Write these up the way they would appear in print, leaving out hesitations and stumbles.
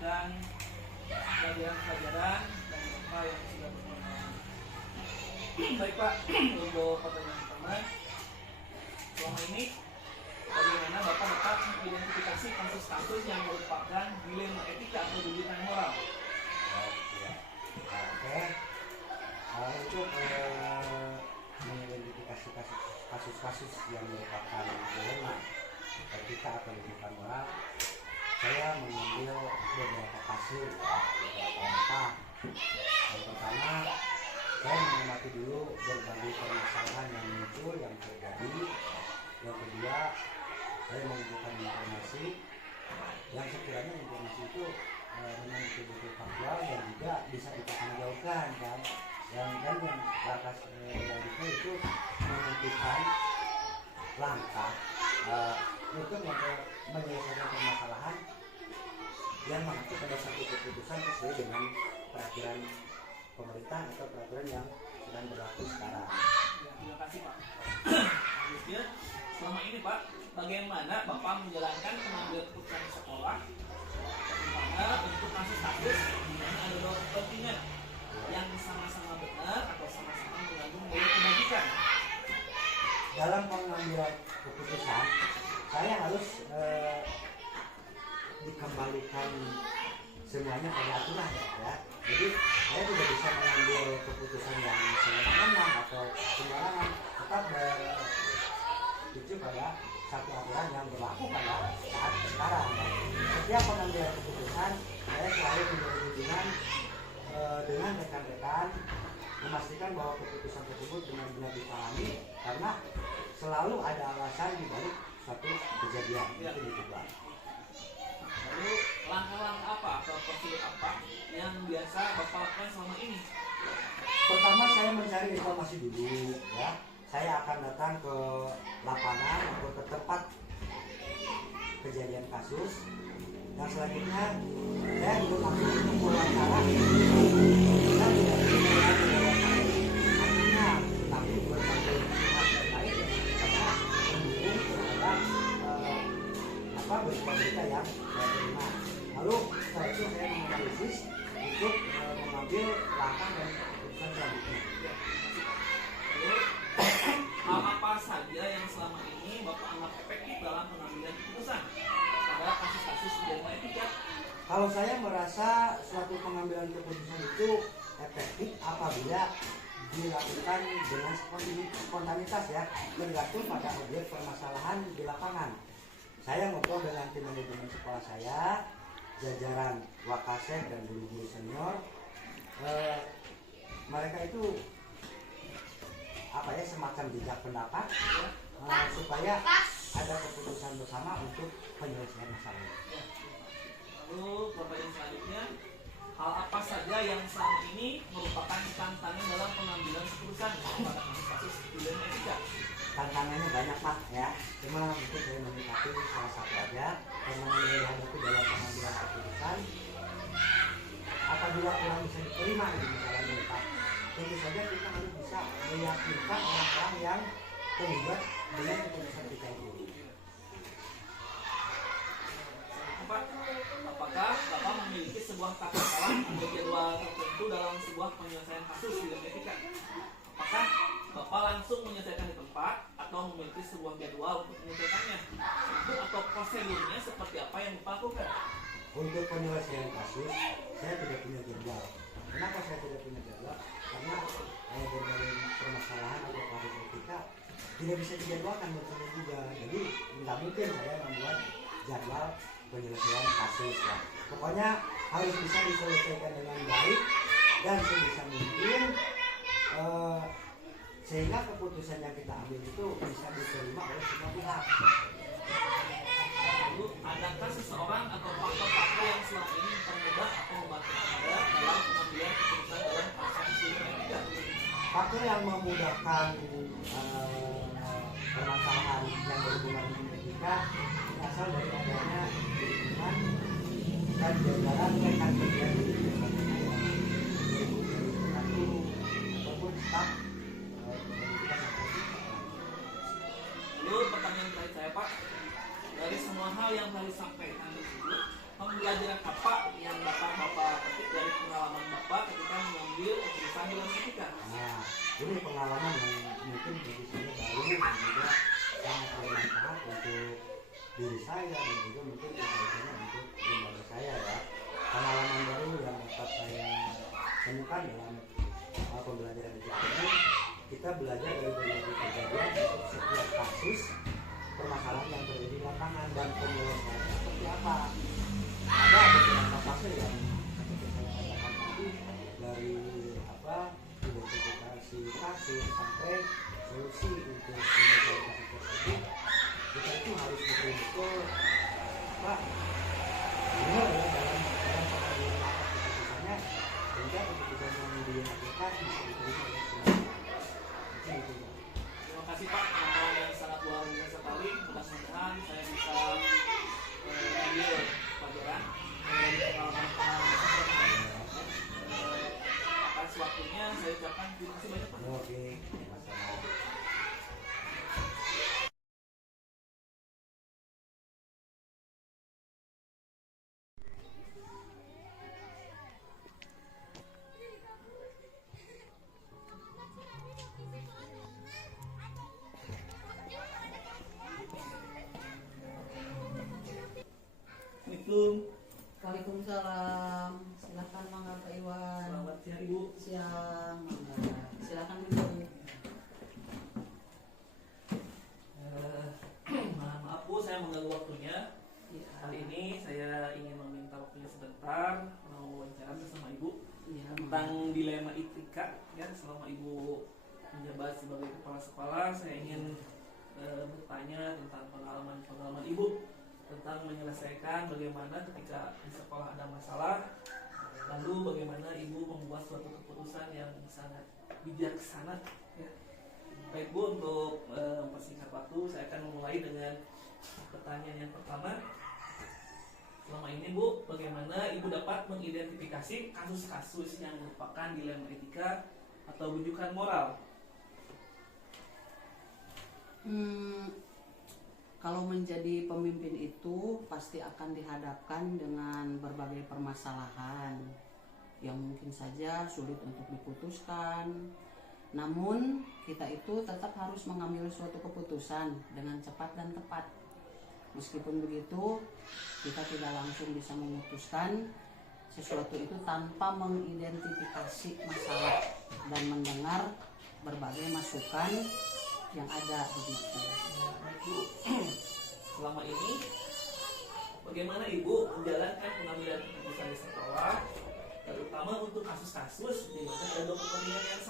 dan pelajaran-pelajaran dan apa yang sudah berpengalaman. Baik Pak, untuk pertanyaan pertama, selama ini bagaimana Bapak dapat mengidentifikasi kasus-kasus yang merupakan dilema etika atau dugaan moral? Oke. Untuk mengidentifikasi kasus-kasus yang merupakan dilema etika atau dugaan moral, saya mengambil beberapa kasus, beberapa langkah. Yang pertama, saya mengamati dulu berbagai permasalahan yang muncul, yang terjadi. Yang kedua, saya mengumpulkan informasi yang sekiranya informasi itu memang betul-betul faktual dan juga bisa dipertanggungjawabkan kan. Yang langkah selanjutnya itu menentukan langkah untuk menyelesaikan permasalahan yang mengacu pada satu keputusan sesuai dengan peraturan pemerintah atau peraturan yang sedang berlaku sekarang. Ya, terima kasih Pak. Selanjutnya, selama ini Pak, bagaimana Bapak menjalankan pengambilan keputusan di sekolah, terutama untuk kasus-kasus di mana ada dua kepentingan yang sama-sama benar atau sama-sama mengandung nilai kebajikan? Dalam pengambilan keputusan, saya harus dikembalikan semuanya pada aturan ya. Jadi saya tidak bisa mengambil keputusan yang sembarangan atau sembarangan, tetap bertuju pada satu aturan yang berlaku pada saat sekarang ya. Setiap pengambilan keputusan saya selalu berhubungan dengan rekan-rekan, memastikan bahwa keputusan tersebut benar-benar dipahami karena selalu ada alasan di balik suatu kejadian. Ya. Itu gitu Pak. Lalu langkah-langkah apa atau prosedur apa yang biasa Bapak lakukan selama ini? Pertama, saya mencari informasi dulu ya. Saya akan datang ke lapangan atau ke tempat kejadian kasus. Yang selanjutnya saya juga akan wawancara dan tidak artinya tapi berbagai pihak terkait karena mendukung terhadap berita yang saya terima. Lalu setelah itu saya menganalisis untuk mengambil langkah dan keputusan selanjutnya. Lalu hal apa saja yang selama ini Bapak anggap efektif dalam pengambilan keputusan pada kasus-kasus dilema etika? Kalau saya merasa suatu pengambilan keputusan itu efektif apabila dilakukan dengan spontanitas ya, tergantung pada objek permasalahan di lapangan. Saya ngobrol dengan tim manajemen sekolah saya, jajaran Wakasek dan guru-guru senior. Mereka itu semacam jejak pendapat supaya ada keputusan bersama untuk penyelesaian masalah. Lalu pertanyaan selanjutnya, hal apa saja yang selama ini merupakan tantangan dalam pengambilan keputusan pada kasus-kasus dilema etika? Tantangannya banyak Pak ya, cuma mungkin saya menyikapi salah satu aja. Tantangan yang dihadapi dalam pengambilan keputusan apabila kurang bisa diterima misalnya Pak, tentu saja kita harus bisa meyakinkan orang-orang yang terlibat dengan keputusan kita itu. Pak, apakah Bapak memiliki sebuah tata cara atau jadwal tertentu dalam sebuah penyelesaian kasus dilema etika? Apakah Bapak langsung menyelesaikan di tempat atau memiliki sebuah jadwal untuk menyelesaikannya? Itu atau prosedurnya seperti apa yang Bapak lakukan? Untuk penyelesaian kasus, saya tidak punya jadwal. Kenapa saya tidak punya jadwal? Karena berbagai permasalahan atau kasus etika tidak bisa dijadwalkan betul juga. Jadi tidak mungkin saya membuat jadwal penyelesaian kasus ya. Pokoknya harus bisa diselesaikan dengan baik dan sebisa mungkin sehingga keputusan yang kita ambil itu bisa diterima oleh semua pihak. Lalu, adakah seseorang atau faktor-faktor yang selama ini mempermudah atau membantu Anda dalam pengambilan keputusan dalam kasus dilema etika? Faktor yang memudahkan permasalahan yang berhubungan dengan etika berasal dari adanya dukungan dan jajaran rekan kerja di ataupun staf pendidikan. Lalu pertanyaan dari saya Pak, dari semua hal yang tadi sampaikan tersebut, pembelajaran apa yang ini pengalaman yang mungkin bagi saya baru dan juga sangat bermanfaat untuk diri saya dan juga mungkin sebaiknya untuk lembaga saya ya. Pengalaman baru yang dapat saya temukan dalam pembelajaran di ini, kita belajar dari berbagai kejadian setiap kasus permasalahan yang terjadi di lapangan dan penyelesaiannya seperti apa. Ada beberapa fase yang seperti saya katakan tadi, dari identifikasi kasus sampai solusi untuk menyelesaikan kasus tersebut. Kita itu harus betul-betul benar ya dalam pengambilan keputusannya, sehingga keputusan yang dihasilkan bisa diterima oleh semua. Terima kasih Pak, pengetahuan yang sangat luar biasa sekali. Mudah-mudahan saya bisa mengambil pelajaran dari pengalaman-pengalaman. Atas waktunya saya ucapkan terima kasih banyak Pak. Oke, masalah. Assalamualaikum. Waalaikumsalam. Silakan Mangga Pak Iwan. Selamat siang Ibu. Siang Mangga. Silakan duduk. Maaf Bu, saya mengganggu waktunya. Ya. Kali ini saya ingin meminta waktunya sebentar mau wawancara bersama Ibu Ya, tentang dilema etika. Ya, selama Ibu menjabat sebagai kepala sekolah, saya ingin bertanya tentang pengalaman Ibu tentang menyelesaikan bagaimana ketika di sekolah ada masalah, lalu bagaimana Ibu membuat suatu keputusan yang sangat bijaksana. Ya. Baik Bu, untuk mempersingkat waktu, saya akan memulai dengan pertanyaan yang pertama. Selama ini Bu, bagaimana Ibu dapat mengidentifikasi kasus-kasus yang merupakan dilema etika atau rujukan moral? Kalau menjadi pemimpin itu pasti akan dihadapkan dengan berbagai permasalahan yang mungkin saja sulit untuk diputuskan. Namun kita itu tetap harus mengambil suatu keputusan dengan cepat dan tepat. Meskipun begitu, kita tidak langsung bisa memutuskan sesuatu itu tanpa mengidentifikasi masalah dan mendengar berbagai masukan yang ada begitu. Ibu, selama ini bagaimana Ibu menjalankan pengambilan keputusan di sekolah, terutama untuk kasus-kasus di mana ada kepentingan yang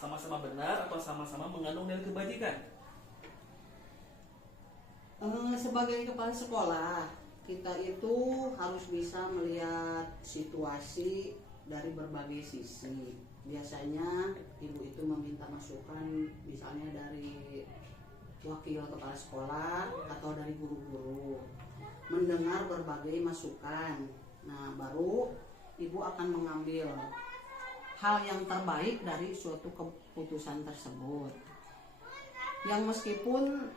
sama-sama benar atau sama-sama mengandung dari kebajikan? Sebagai kepala sekolah, kita itu harus bisa melihat situasi dari berbagai sisi. Biasanya ibu itu meminta masukan misalnya dari wakil kepala sekolah atau dari guru-guru, mendengar berbagai masukan. Nah, baru ibu akan mengambil hal yang terbaik dari suatu keputusan tersebut, yang meskipun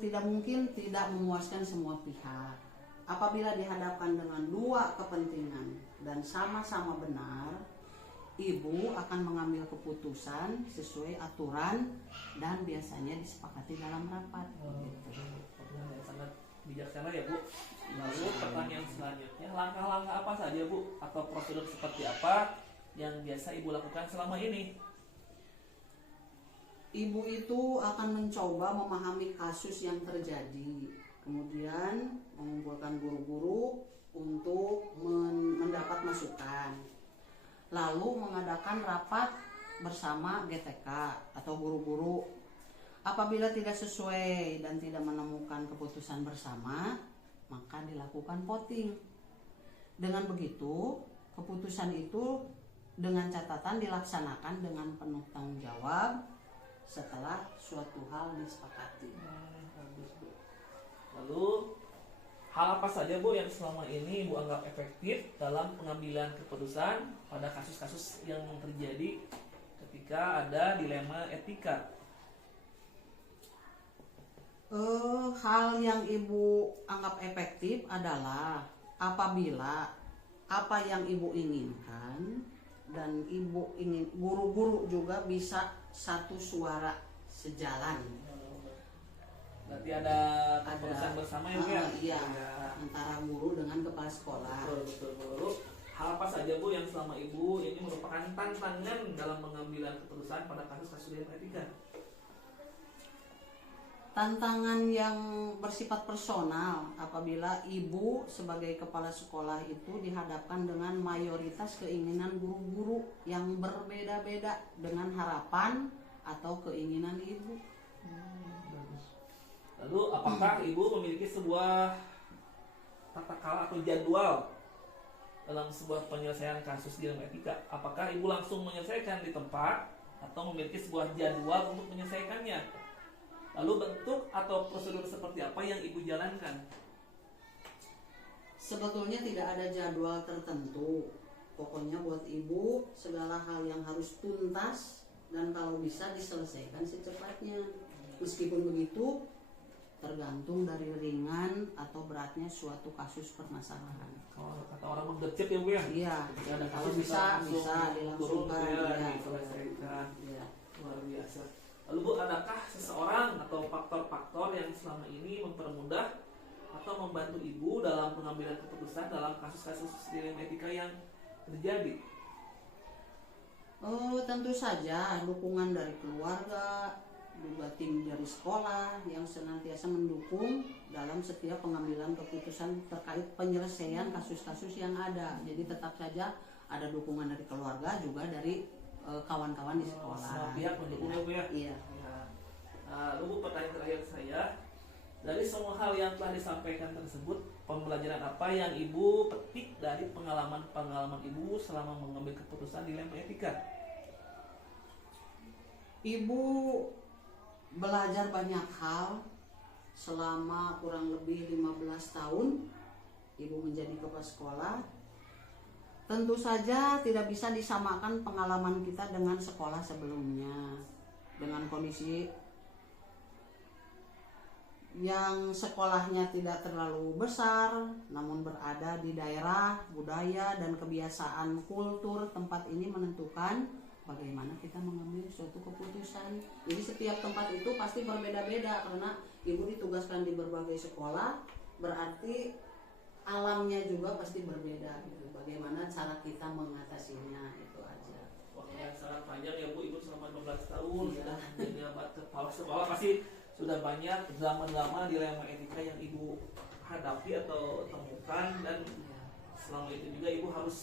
tidak mungkin tidak memuaskan semua pihak. Apabila dihadapkan dengan dua kepentingan dan sama-sama benar, ibu akan mengambil keputusan sesuai aturan dan biasanya disepakati dalam rapat. Pertanyaan yang sangat bijaksana ya Bu. Lalu pertanyaan selanjutnya, langkah-langkah apa saja Bu atau prosedur seperti apa yang biasa Ibu lakukan selama ini? Ibu itu akan mencoba memahami kasus yang terjadi, kemudian mengumpulkan guru-guru untuk mendapat masukan, lalu mengadakan rapat bersama GTK atau guru-guru. Apabila tidak sesuai dan tidak menemukan keputusan bersama, maka dilakukan voting. Dengan begitu, keputusan itu dengan catatan dilaksanakan dengan penuh tanggung jawab setelah suatu hal disepakati. Lalu hal apa saja Bu yang selama ini Ibu anggap efektif dalam pengambilan keputusan pada kasus-kasus yang terjadi ketika ada dilema etika? Hal yang ibu anggap efektif adalah apabila apa yang ibu inginkan dan ibu ingin guru-guru juga bisa satu suara sejalan. Berarti ada keputusan bersama ya Bu ya? Iya, Ya. antara guru dengan kepala sekolah. Betul Bu. Hal apa saja Bu yang selama Ibu ini merupakan tantangan dalam pengambilan keputusan pada kasus-kasus di etika? Tantangan yang bersifat personal apabila ibu sebagai kepala sekolah itu dihadapkan dengan mayoritas keinginan guru-guru yang berbeda-beda dengan harapan atau keinginan ibu. Lalu apakah Ibu memiliki sebuah tata cara atau jadwal dalam sebuah penyelesaian kasus di dalam etika? Apakah Ibu langsung menyelesaikan di tempat atau memiliki sebuah jadwal untuk menyelesaikannya? Lalu bentuk atau prosedur seperti apa yang Ibu jalankan? Sebetulnya tidak ada jadwal tertentu. Pokoknya buat ibu segala hal yang harus tuntas dan kalau bisa diselesaikan secepatnya. Meskipun begitu, tergantung dari ringan atau beratnya suatu kasus permasalahan. Kalau kata orang menggecep ya Bu ya? Iya, Ya, ada kalau kasus bisa turun dilangsungkan. ya, Iya. diselesaikan. Iya. Luar biasa. Lalu Bu, adakah seseorang atau faktor-faktor yang selama ini mempermudah atau membantu Ibu dalam pengambilan keputusan dalam kasus-kasus di dalam etika yang terjadi? Oh, tentu saja dukungan dari keluarga, juga tim dari sekolah yang senantiasa mendukung dalam setiap pengambilan keputusan terkait penyelesaian kasus-kasus yang ada. Jadi tetap saja ada dukungan dari keluarga juga dari kawan-kawan di sekolah. Semua pihak mendukung ya Bu ya? Iya. Ya. Nah, lalu pertanyaan terakhir saya, dari semua hal yang telah disampaikan tersebut, pembelajaran apa yang Ibu petik dari pengalaman-pengalaman Ibu selama mengambil keputusan di dalam etika? Ibu belajar banyak hal selama kurang lebih 15 tahun Ibu menjadi kepala sekolah. Tentu saja tidak bisa disamakan pengalaman kita dengan sekolah sebelumnya. Dengan kondisi yang sekolahnya tidak terlalu besar, namun berada di daerah, budaya dan kebiasaan kultur tempat ini menentukan bagaimana kita mengambil suatu keputusan. Jadi setiap tempat itu pasti berbeda-beda karena ibu ditugaskan di berbagai sekolah, berarti alamnya juga pasti berbeda gitu. Bagaimana cara kita mengatasinya, itu aja. Waktu yang sangat panjang ya Bu, Ibu selama 15 tahun Iya. sudah menjabat kepala sekolah, pasti sudah banyak drama-drama dilema etika yang Ibu hadapi atau temukan, dan selama itu juga Ibu harus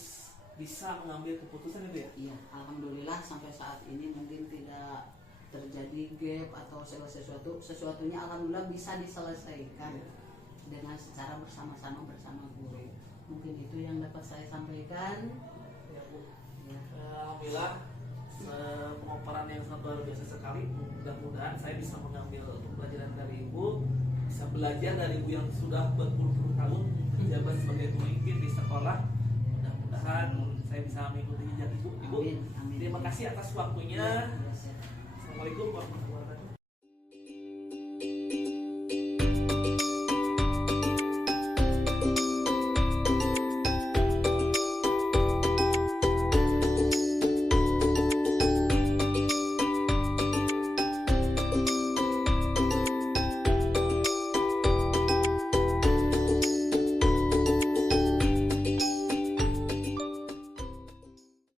bisa mengambil keputusan itu ya? Iya, alhamdulillah sampai saat ini mungkin tidak terjadi gap atau segala sesuatunya alhamdulillah bisa diselesaikan dengan secara bersama-sama bersama guru. Mungkin itu yang dapat saya sampaikan. Ya Bu. Ya. Alhamdulillah pemaparan yang sangat luar biasa sekali. Mudah-mudahan saya bisa mengambil pelajaran dari Ibu, bisa belajar dari Ibu yang sudah berpuluh-puluh tahun menjabat sebagai pemimpin di sekolah. Mudah-mudahan saya bisa mengikuti jejak Ibu. Amin, amin. Terima kasih atas waktunya. Iya, siap. Assalamualaikum warahmatullahi wabarakatuh.